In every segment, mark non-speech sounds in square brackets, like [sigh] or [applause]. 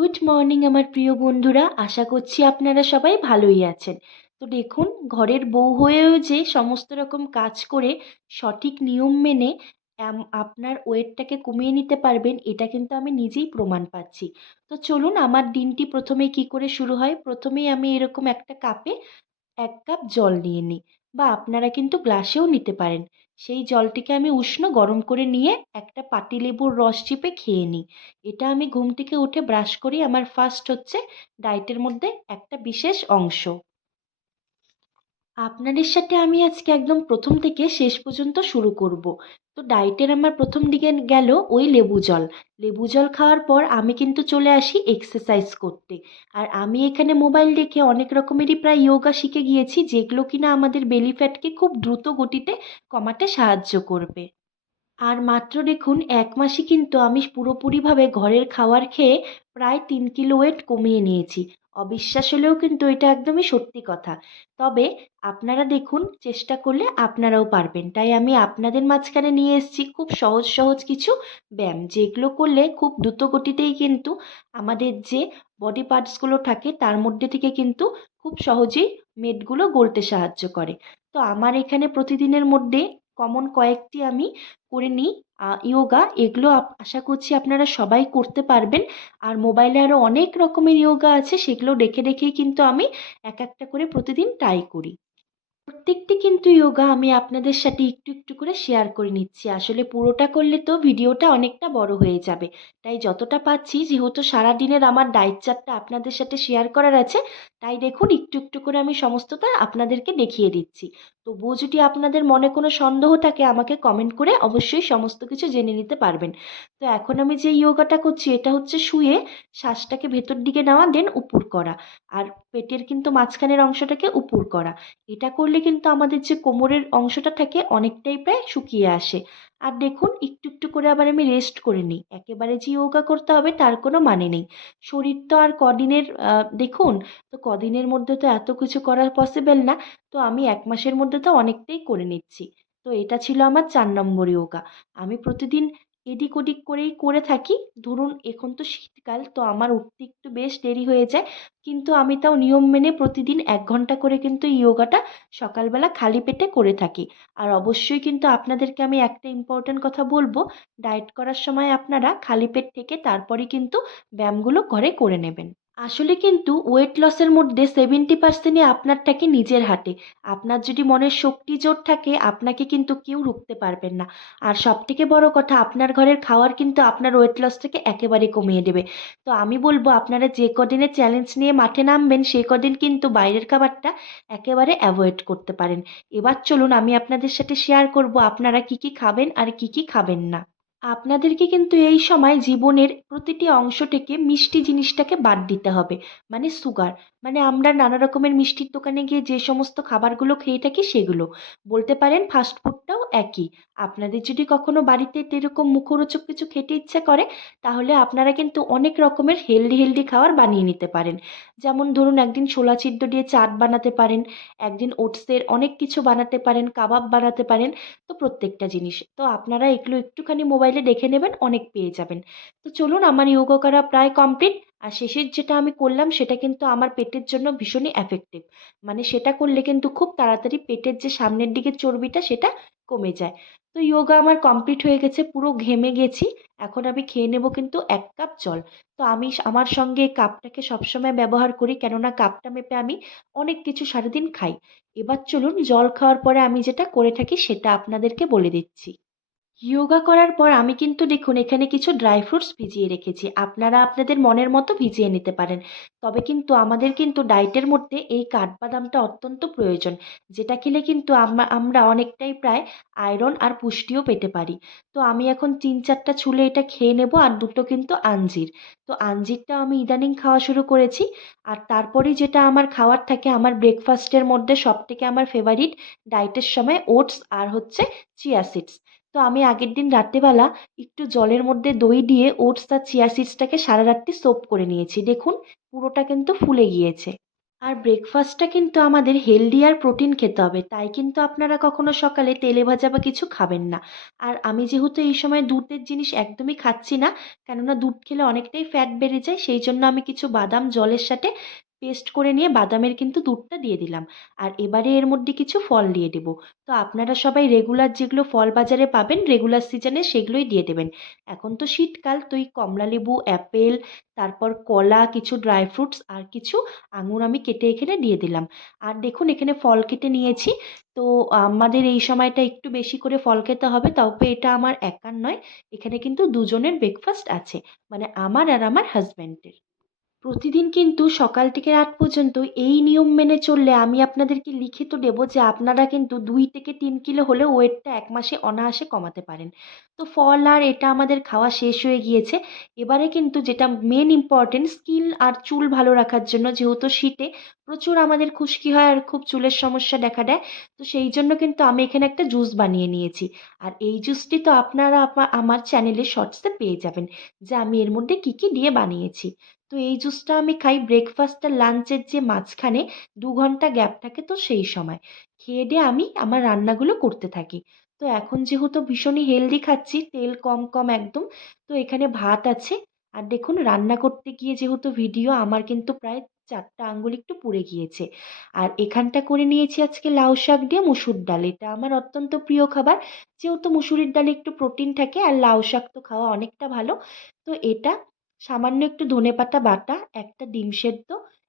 Good morning আমার প্রিয় বন্ধুরা। আশা করছি আপনারা সবাই ভালোই আছেন। তো দেখুন, ঘরের বউ হয়েও যে সমস্ত রকম কাজ করে সঠিক নিয়ম মেনে আপনার ওয়েটটাকে কমিয়ে নিতে পারবেন, এটা কিন্তু আমি নিজেই প্রমাণ পাচ্ছি। তো চলুন, আমার দিনটি প্রথমে কি করে শুরু হয়? প্রথমেই আমি এরকম একটা কাপে এক কাপ জল নিয়ে নিই, বা আপনারা কিন্তু গ্লাসেও নিতে পারেন। সেই জলটিকে আমি উষ্ণ গরম করে নিয়ে একটা পাতিলেবুর রস চিপে খেয়ে নিই। এটা আমি ঘুম থেকে উঠে ব্রাশ করি। আমার ফার্স্ট হচ্ছে ডায়েটের মধ্যে একটা বিশেষ অংশ। আপনাদের সাথে আমি আজকে একদম প্রথম থেকে শেষ পর্যন্ত শুরু করব। তো ডায়েটের আমার প্রথম দিকে গেল ওই লেবু জল। লেবু জল খাওয়ার পর আমি কিন্তু চলে আসি এক্সারসাইজ করতে। আর আমি এখানে মোবাইল দেখে অনেক রকমেরই প্রায় যোগা শিখে গিয়েছি, যেগুলো কিনা আমাদের বেলি ফ্যাটকে খুব দ্রুত গতিতে কমাতে সাহায্য করবে। আর মাত্র দেখুন, এক মাসে কিন্তু আমি পুরোপুরিভাবে ঘরের খাবার খেয়ে প্রায় তিন কিলো ওয়েট কমিয়ে নিয়েছি। অবিশ্বাস হলেও কিন্তু এটা একদমই সত্যি কথা। তবে আপনারা দেখুন, চেষ্টা করলে আপনারাও পারবেন। তাই আমি আপনাদের মাঝখানে নিয়ে এসেছি খুব সহজ সহজ কিছু ব্যায়াম, যেগুলো করলে খুব দ্রুত গতিতেই কিন্তু আমাদের যে বডি পার্টসগুলো থাকে, তার মধ্যে থেকে কিন্তু খুব সহজেই মেদগুলো গলতে সাহায্য করে। তো আমার এখানে প্রতিদিনের মধ্যে কমন কয়েকটি আমি করে নিই। ইয়োগা এগুলো আশা করছি আপনারা সবাই করতে পারবেন। আর মোবাইলে আরও অনেক রকমের ইয়োগা আছে, সেগুলো ডেকে দেখেই কিন্তু আমি এক একটা করে প্রতিদিন ট্রাই করি। প্রত্যেকটি কিন্তু ইয়োগা আমি আপনাদের সাথে একটু একটু করে শেয়ার করে নিচ্ছি। আসলে পুরোটা করলে তো ভিডিওটা অনেকটা বড় হয়ে যাবে। তাই যতটা পাচ্ছি যেহেতু সারাদিনের আমার ডায়েট চার্টটা আপনাদের সাথে শেয়ার করার আছে তাই দেখুন, একটু একটু করে আমি সমস্তটা আপনাদেরকে দেখিয়ে দিচ্ছি। তবুও যদি আপনাদের মনে কোনো সন্দেহ থাকে, আমাকে কমেন্ট করে অবশ্যই সমস্ত কিছু জেনে নিতে পারবেন। তো এখন আমি যে ইয়োগাটা করছি, এটা হচ্ছে শুয়ে শ্বাসটাকে ভেতর দিকে নেওয়া দেন উপর করা। আর পেটের কিন্তু মাঝখানের অংশটাকে উপর করা। এটা করলে কিন্তু আমাদের যে কোমরের অংশটা থাকে, অনেকটাই প্রায় শুকিয়ে আসে। আর দেখুন, একটু একটু করে আবার আমি রেস্ট করে নিই। একেবারে যে ইয়োগা করতে হবে তার কোনো মানে নেই। শরীর তো আর কদিনের দেখুন, তো কদিনের মধ্যে তো এত কিছু করা পসিবল না, তো আমি এক মাসের মধ্যে তো অনেকটাই করে নিচ্ছি। তো এটা ছিল আমার চার নম্বর ইয়োগা আমি প্রতিদিন এদিক ওদিক করেই করে থাকি। ধরুন, এখন তো শীতকাল, তো আমার উঠতে একটু বেশ দেরি হয়ে যায়। কিন্তু আমি তাও নিয়ম মেনে প্রতিদিন এক ঘণ্টা করে কিন্তু এই যোগাটা সকালবেলা খালি পেটে করে থাকি। আর অবশ্যই কিন্তু আপনাদেরকে আমি একটা ইম্পর্ট্যান্ট কথা বলব ডায়েট করার সময় আপনারা খালি পেট থেকে তারপরে কিন্তু ব্যায়ামগুলো ঘরে করে নেবেন। আসলে কিন্তু ওয়েট লসের মধ্যে সেভেন্টি পার্সেন্টই আপনারটাকে নিজের হাতে আপনার যদি মনের শক্তি জোর থাকে, আপনাকে কিন্তু কেউ রুখতে পারবেন না। আর সবথেকে বড় কথা, আপনার ঘরের খাওয়ার কিন্তু আপনার ওয়েট লসটাকে একেবারে কমিয়ে দেবে। তো আমি বলব, আপনারা যে কদিনে চ্যালেঞ্জ নিয়ে মাঠে নামবেন সেই কদিন কিন্তু বাইরের খাবারটা একেবারে অ্যাভয়েড করতে পারেন। এবার চলুন, আমি আপনাদের সাথে শেয়ার করব, আপনারা কি কি খাবেন আর কি কি খাবেন না। আপনাদেরকে কিন্তু এই সময় জীবনের প্রতিটি অংশ থেকে মিষ্টি জিনিসটাকে বাদ দিতে হবে মানে সুগার মানে আমরা নানা রকমের মিষ্টির দোকানে গিয়ে যে সমস্ত খাবারগুলো খেয়ে থাকি সেগুলো। বলতে পারেন ফাস্ট ফুডটাও একই। আপনাদের যদি কখনো বাড়িতে এরকম মুখরোচক কিছু খেতে ইচ্ছে করে, তাহলে আপনারা কিন্তু অনেক রকমের হেলদি হেলদি খাবার বানিয়ে নিতে পারেন। যেমন ধরুন একদিন ছোলা সিদ্ধ দিয়ে চাট বানাতে পারেন, একদিন ওটসের অনেক কিছু বানাতে পারেন, কাবাব বানাতে পারেন, তো প্রত্যেকটা জিনিস। তো আপনারা এগুলো একটুখানি মোবাইলে দেখে নেবেন, অনেক পেয়ে যাবেন। তো চলুন, আমার যোগা করা প্রায় কমপ্লিট আর শেষের যেটা আমি করলাম, সেটা কিন্তু আমার পেটের জন্য ভীষণই এফেক্টিভ মানে সেটা করলে কিন্তু খুব তাড়াতাড়ি পেটের যে সামনের দিকের চর্বিটা, সেটা কমে যায়। তো যোগা আমার কমপ্লিট হয়ে গেছে, পুরো ঘেমে গেছি। এখন আমি খেয়ে নেব কিন্তু এক কাপ জল। তো আমি আমার সঙ্গে কাপটাকে সবসময় ব্যবহার করি, কেননা কাপটা মেপে আমি অনেক কিছু সারাদিন খাই। এবার চলুন, জল খাওয়ার পরে আমি যেটা করে থাকি, সেটা আপনাদেরকে বলে দিচ্ছি। যোগা করার পর আমি কিন্তু দেখুন, এখানে কিছু ড্রাই ফ্রুটস ভিজিয়ে রেখেছি। আপনারা আপনাদের মনের মতো ভিজিয়ে নিতে পারেন। তবে কিন্তু আমাদের কিন্তু ডায়েটের মধ্যে এই কাঠবাদামটা অত্যন্ত প্রয়োজন, যেটা খেলে কিন্তু আমরা আমরা অনেকটাই প্রায় আয়রন আর পুষ্টিও পেতে পারি। তো আমি এখন তিন চারটা ছুলে এটা খেয়ে নেব আর দুটো কিন্তু আঞ্জির। তো আঞ্জিরটা আমি ইদানিং খাওয়া শুরু করেছি আর তারপরেই যেটা আমার খাওয়ার থাকে, আমার ব্রেকফাস্টের মধ্যে সবথেকে আমার ফেভারিট ডায়েটের সময় ওটস আর হচ্ছে চিয়া সিডস তো আমি আগের দিন রাত্রেবেলা একটু জলের মধ্যে দই দিয়ে ওটস আর চিয়া সিডসটাকে সারা রাত্রি সোপ করে নিয়েছি। দেখুন, পুরোটা কিন্তু ফুলে গিয়েছে। আর ব্রেকফাস্টটা কিন্তু আমাদের হেলদি আর প্রোটিন খেতে হবে, তাই কিন্তু আপনারা কখনো সকালে তেলে ভাজা বা কিছু খাবেন না। আর আমি যেহেতু এই সময় দুধের জিনিস একদমই খাচ্ছি না, কেননা দুধ খেলে অনেকটাই ফ্যাট বেড়ে যায়, সেই জন্য আমি কিছু বাদাম জলের সাথে পেস্ট করে নিয়ে বাদামের কিন্তু দুধটা দিয়ে দিলাম। আর এবারে এর মধ্যে কিছু ফল দিয়ে দেবো। তো আপনারা সবাই রেগুলার যেগুলো ফল বাজারে পাবেন রেগুলার সিজনে সেগুলোই দিয়ে দেবেন। এখন তো শীতকাল, তো এই কমলা লেবু অ্যাপেল তারপর কলা, কিছু ড্রাই ফ্রুটস আর কিছু আঙুর আমি কেটে এখানে দিয়ে দিলাম। আর দেখুন এখানে ফল কেটে নিয়েছি। তো আমাদের এই সময়টা একটু বেশি করে ফল খেতে হবে, তবে এটা আমার একার নয়। এখানে কিন্তু দুজনের ব্রেকফাস্ট আছে মানে আমার আর আমার হাজব্যান্ডের প্রতিদিন কিন্তু সকাল থেকে রাত পর্যন্ত এই নিয়ম মেনে চললে আমি আপনাদেরকে লিখিত দেবো যে আপনারা কিন্তু দুই থেকে তিন কিলো হলেও ওয়েটটা এক মাসে অনায়াসে কমাতে পারেন। তো ফল আর এটা আমাদের খাওয়া শেষ হয়ে গিয়েছে। এবারে কিন্তু যেটা মেন ইম্পর্টেন্ট স্কিন আর চুল ভালো রাখার জন্য যেহেতু শীতে প্রচুর আমাদের খুশকি হয় আর খুব চুলের সমস্যা দেখা দেয়, তো সেই জন্য কিন্তু আমি এখানে একটা জুস বানিয়ে নিয়েছি। আর এই জুসটি তো আপনারা আমার চ্যানেলে শর্টসে পেয়ে যাবেন, যে আমি এর মধ্যে কী কী দিয়ে বানিয়েছি। তো এই জুসটা আমি খাই ব্রেকফাস্ট আর লাঞ্চের যে মাঝখানে দু ঘণ্টা গ্যাপ থাকে তো সেই সময়। খেয়ে দিয়ে আমি আমার রান্নাগুলো করতে থাকি। তো এখন যেহেতু ভীষণই হেলদি খাচ্ছি, তেল কম কম একদম, তো এখানে ভাত আছে। আর দেখুন, রান্না করতে গিয়ে যেহেতু ভিডিও আমার কিন্তু প্রায় চারটা আঙ্গুল একটু পুড়ে গিয়েছে। আর এখানটা করে নিয়েছি আজকে লাউ শাক দিয়ে মুসুর ডাল। এটা আমার অত্যন্ত প্রিয় খাবার। যেহেতু মুসুরির ডালে একটু প্রোটিন থাকে, আর লাউ শাক তো খাওয়া অনেকটা ভালো। তো এটা সামান্য একটু ধনেপাতা বাটা, একটা ডিম সেদ্ধ,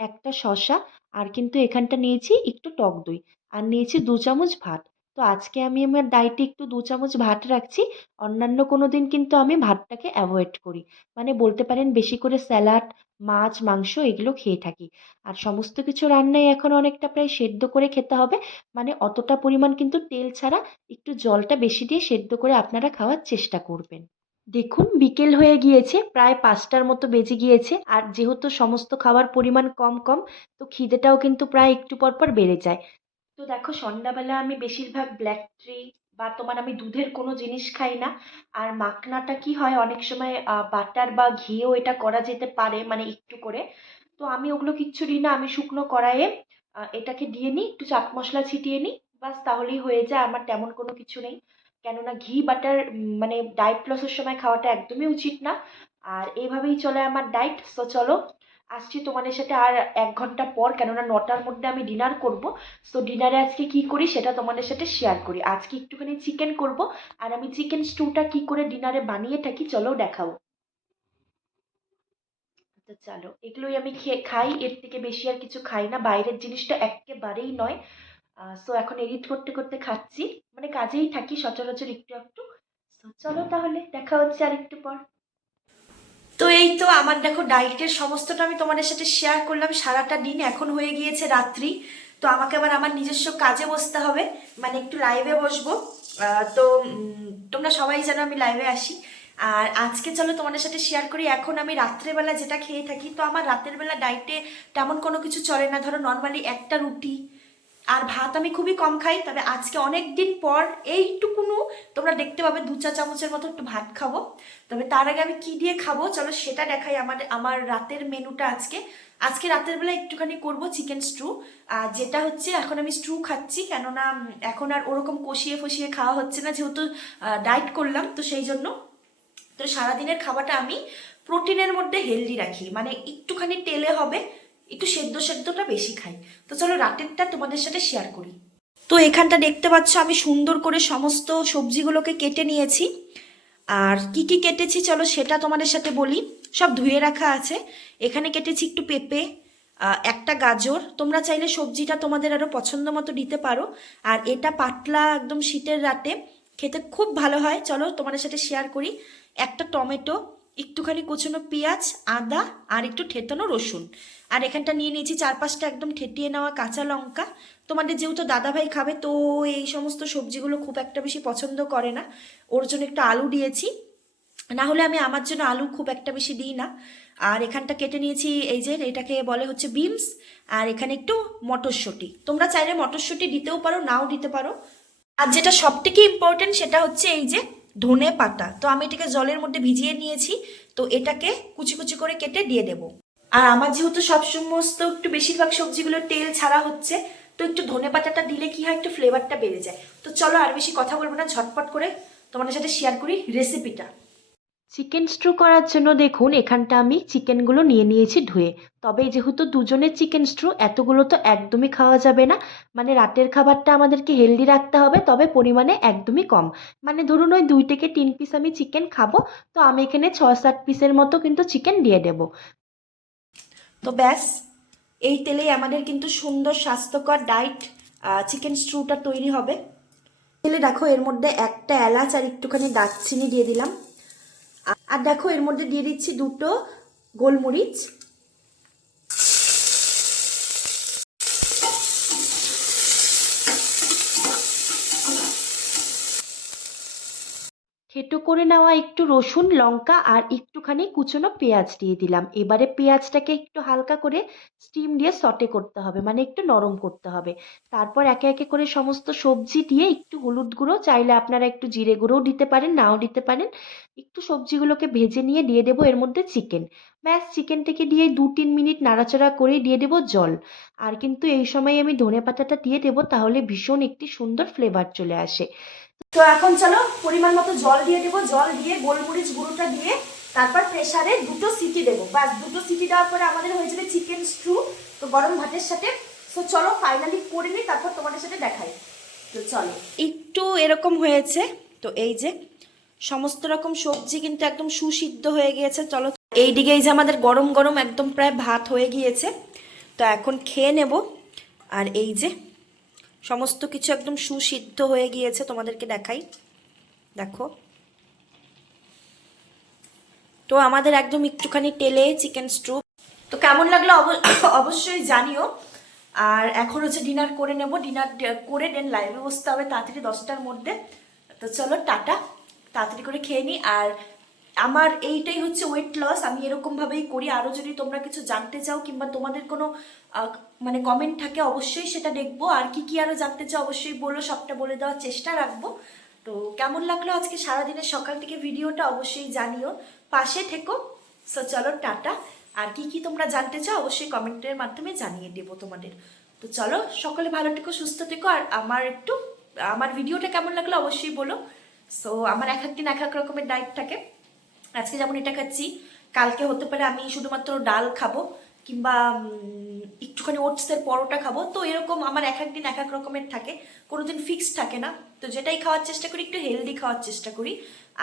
একটা শসা, আর কিন্তু এখানটা নিয়েছি একটু টক দই। আর নিয়েছি দু চামচ ভাত। তো আজকে আমি আমার ডায়েটে একটু দু চামচ ভাত রাখছি। অন্যান্য কোনো দিন কিন্তু আমি ভাতটাকে অ্যাভয়েড করি। মানে বলতে পারেন বেশি করে স্যালাড মাছ, মাংস এগুলো খেয়ে থাকি। আর সমস্ত কিছু রান্নাই এখন অনেকটা প্রায় সেদ্ধ করে খেতে হবে। মানে অতটা পরিমাণ কিন্তু তেল ছাড়া একটু জলটা বেশি দিয়ে সেদ্ধ করে আপনারা খাওয়ার চেষ্টা করবেন। দেখুন, বিকেল হয়ে গিয়েছে, প্রায় পাঁচটার মতো বেজে গিয়েছে, আর যেহেতু সমস্ত খাবার পরিমাণ কম কম, তো খিদেটাও কিন্তু প্রায় একটু পর পর বেড়ে যায়। তো দেখো, সন্ধ্যাবেলা আমি বেশিরভাগ ব্ল্যাক টি বা তোমার আমি দুধের কোনো জিনিস খাই না। আর মাখনাটা কি হয়, অনেক সময় বাটার বা ঘিও এটা করা যেতে পারে মানে একটু করে। তো আমি ওগুলো কিচ্ছু দিই না, আমি শুকনো কড়াইয়ে এটাকে দিয়ে নিই, একটু চাট মশলা ছিটিয়ে নিই বাস তাহলেই হয়ে যায়, আমার তেমন কোনো কিছু নেই। কেননা ঘি বাটার মানে ডায়েট লসের সময় খাওয়াটা একদমই উচিত না। আর এইভাবেই চলে আমার ডায়েট সো চলো, আসছি তোমাদের সাথে আর এক ঘণ্টা পর, কেননা নটার মধ্যে আমি ডিনার করব। সো ডিনারে আজকে কি করি সেটা তোমাদের সাথে শেয়ার করি। আজকে একটুখানি চিকেন করব, আর আমি চিকেন স্টুটা কি করে ডিনারে বানিয়ে থাকি, চলো দেখাবো। তো চলো, এগুলোই আমি খেয়ে খাই, এর থেকে বেশি আর কিছু খাই না। বাইরের জিনিসটা একেবারেই নয়। সো এখন এডিট করতে করতে খাচ্ছি। মানে কাজেই থাকি সচরাচর একটু একটু। So, চলো তাহলে দেখা হচ্ছে আর একটু পর। তো এই তো আমার দেখো ডায়েটের সমস্তটা আমি তোমাদের সাথে শেয়ার করলাম। সারাটা দিন এখন হয়ে গিয়েছে রাত্রি। তো আমাকে আবার আমার নিজস্ব কাজে বসতে হবে। মানে একটু লাইভে বসবো। তো তোমরা সবাই যেন আমি লাইভে আসি। আর আজকে চলো তোমাদের সাথে শেয়ার করি। এখন আমি রাত্রেবেলা যেটা খেয়ে থাকি তো আমার রাতের বেলা ডায়েটে তেমন কোনো কিছু চলে না। ধরো নর্মালি একটা রুটি আর ভাত আমি খুবই কম খাই, তবে আজকে অনেক দিন পর এইটুকুনো তোমরা দেখতে পাবে, দু চা চামচের মতো একটু ভাত খাব। তবে তার আগে আমি কি দিয়ে খাব, চলো সেটা দেখাই আমার আমার রাতের মেনুটা আজকে। আজকে রাতের বেলা একটুখানি করব চিকেন স্ট্রু যেটা হচ্ছে এখন আমি স্ট্রু খাচ্ছি, কেননা এখন আর ওরকম কষিয়ে ফষিয়ে খাওয়া হচ্ছে না, যেহেতু ডায়েট করলাম, তো সেই জন্য। তো সারাদিনের খাবারটা আমি প্রোটিনের মধ্যে হেলদি রাখি মানে একটুখানি তেলে হবে একটু সেদ্ধ সেদ্ধটা বেশি খাই। তো চলো রাতেরটা তোমাদের সাথে শেয়ার করি। তো এখানটা দেখতে পাচ্ছ, আমি সুন্দর করে সমস্ত সবজিগুলোকে কেটে নিয়েছি। আর কি কি কেটেছি চলো সেটা তোমাদের সাথে বলি। সব ধুয়ে রাখা আছে। এখানে কেটেছি একটু পেঁপে একটা গাজর। তোমরা চাইলে সবজিটা তোমাদের আরও পছন্দ মতো দিতে পারো। আর এটা পাতলা একদম শীতের রাতে খেতে খুব ভালো হয়। চলো তোমাদের সাথে শেয়ার করি। একটা টমেটো, একটুখানি কুচনো পেঁয়াজ, আদা আর একটু ঠেতানো রসুন। আর এখানটা নিয়ে নিয়েছি চার পাঁচটা একদম ঠেটিয়ে নেওয়া কাঁচা লঙ্কা। তোমাদের যেহেতু দাদাভাই খাবে, তো এই সমস্ত সবজিগুলো খুব একটা বেশি পছন্দ করে না। ওর জন্য একটু আলু দিয়েছি। না হলে আমি আমার জন্য আলু খুব একটা বেশি দিই না। আর এখানটা কেটে নিয়েছি, এই যে এটাকে বলে হচ্ছে বিমস আর এখানে একটু মটরশুঁটি। তোমরা চাইলে মটরশুঁটি দিতেও পারো, নাও দিতে পারো। আর যেটা সব থেকে ইম্পর্টেন্ট সেটা হচ্ছে এই যে ধনে পাতা তো আমি এটাকে জলের মধ্যে ভিজিয়ে নিয়েছি, তো এটাকে কুচি কুচি করে কেটে দিয়ে দেবো। আর আমার যেহেতু সব সমস্ত একটু বেশিরভাগ সবজিগুলো তেল ছাড়া হচ্ছে, তো একটু ধনে পাতাটা দিলে কি হয়, একটু ফ্লেভারটা বেড়ে যায়। তো চলো আর বেশি কথা বলব না, ঝটপট করে তোমাদের সাথে শেয়ার করি রেসিপিটা চিকেন স্ট্রু করার জন্য দেখুন, এখানটা আমি চিকেনগুলো নিয়ে নিয়েছি ধুয়ে। তবে যেহেতু দুজনের চিকেন স্ট্রু এতগুলো তো একদমই খাওয়া যাবে না। মানে রাতের খাবারটা আমাদেরকে হেলদি রাখতে হবে, তবে পরিমাণে একদমই কম। মানে ধরুন ওই দুই থেকে তিন পিস আমি চিকেন খাব, তো আমি এখানে ছ সাত পিসের মতো কিন্তু চিকেন দিয়ে দেবো। তো ব্যাস, এই তেলেই আমাদের কিন্তু সুন্দর স্বাস্থ্যকর ডায়েট চিকেন স্ট্রুটা তৈরি হবে। তেলে দেখো, এর মধ্যে একটা এলাচ আর একটুখানি দারচিনি দিয়ে দিলাম। আর দেখো, এর মধ্যে দিয়ে দিচ্ছি দুটো গোলমরিচ। থেটো করে নেওয়া একটু রসুন, লঙ্কা আর একটুখানি কুচনো পেঁয়াজ দিয়ে দিলাম। এবারে পেঁয়াজটাকে একটু হালকা করে স্টিম দিয়ে সটে করতে হবে মানে একটু নরম করতে হবে। তারপর একে একে করে সমস্ত সবজি দিয়ে একটু হলুদ গুঁড়ো, চাইলে আপনারা একটু জিরে গুঁড়োও দিতে পারেন, নাও দিতে পারেন। একটু সবজিগুলোকে ভেজে নিয়ে দিয়ে দেবো এর মধ্যে চিকেন ব্যাস চিকেনটাকে দিয়ে দু তিন মিনিট নাড়াচাড়া করে দিয়ে দেবো জল। আর কিন্তু এই সময় আমি ধনে পাতাটা দিয়ে দেবো, তাহলে ভীষণ একটি সুন্দর ফ্লেভার চলে আসে। তো এখন চলো পরিমাণ মতো জল দিয়ে দেবো। জল দিয়ে, গোলমরিচ গুঁড়োটা দিয়ে তারপর প্রেশারে দুটো সিটি দেবো। বাস দুটো সিটি দেওয়ার পরে আমাদের হয়ে যাবে চিকেন স্ট্রু তো গরম ভাতের সাথে। তো চলো ফাইনালি করে নিই, তারপর তোমাদের সাথে দেখাই। তো চলো। একটু এরকম হয়েছে, তো এই যে সমস্ত রকম সবজি কিন্তু একদম সুসিদ্ধ হয়ে গিয়েছে। চলো এই দিকে এই যে আমাদের গরম গরম একদম প্রায় ভাত হয়ে গিয়েছে। তো এখন খেয়ে নেব। আর এই যে সমস্ত কিছু একদম সুসিদ্ধ হয়ে গিয়েছে, তোমাদেরকে দেখাই। দেখো। তো আমাদের একদম একটুখানি তেলে চিকেন স্ট্রু তো কেমন লাগল অব- [coughs] অবশ্যই জানিও। আর এখন হচ্ছে ডিনার করে নেব। ডিনার করে দেন, লাইভে বসতে হবে তাড়াতাড়ি দশটার মধ্যে। তো চলো, টাটা। তাড়াতাড়ি করে খেয়ে নিই আর আমার এইটাই হচ্ছে ওয়েট লস আমি এরকমভাবেই করি। আরও যদি তোমরা কিছু জানতে চাও কিংবা তোমাদের কোনো মানে কমেন্ট থাকে, অবশ্যই সেটা দেখব। আর কি কি আরও জানতে চাও অবশ্যই বলো, সবটা বলে দেওয়ার চেষ্টা রাখব। তো কেমন লাগল আজকে সারাদিনের সকাল থেকে ভিডিওটা অবশ্যই জানিও। পাশে থেকো। সো চলো, টাটা। আর কি কি তোমরা জানতে চাও অবশ্যই কমেন্টের মাধ্যমে জানিয়ে দেবো তোমাদের। তো চলো, সকলে ভালো থেকো, সুস্থ থেকো। আর আমার একটু, আমার ভিডিওটা কেমন লাগল অবশ্যই বলো। সো আমার এক এক দিন এক এক রকমের ডায়েট থাকে। আজকে যেমন এটা খাচ্ছি, কালকে হতে পারে আমি শুধুমাত্র ডাল খাব কিংবা একটুখানি ওটসের পরোটা খাব। তো এরকম আমার এক এক দিন এক এক রকমের থাকে, কোনোদিন ফিক্স থাকে না। তো যেটাই খাওয়ার চেষ্টা করি, একটু হেলদি খাওয়ার চেষ্টা করি।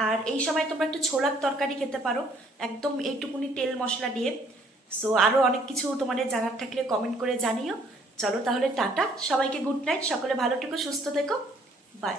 আর এই সময় তোমরা একটু ছোলার তরকারি খেতে পারো, একদম এইটুকুনি তেল মশলা দিয়ে। সো আরও অনেক কিছু তোমাদের জানার থাকলে কমেন্ট করে জানিও। চলো তাহলে টাটা, সবাইকে গুড নাইট সকলে ভালো থেকো, সুস্থ থেকো বাই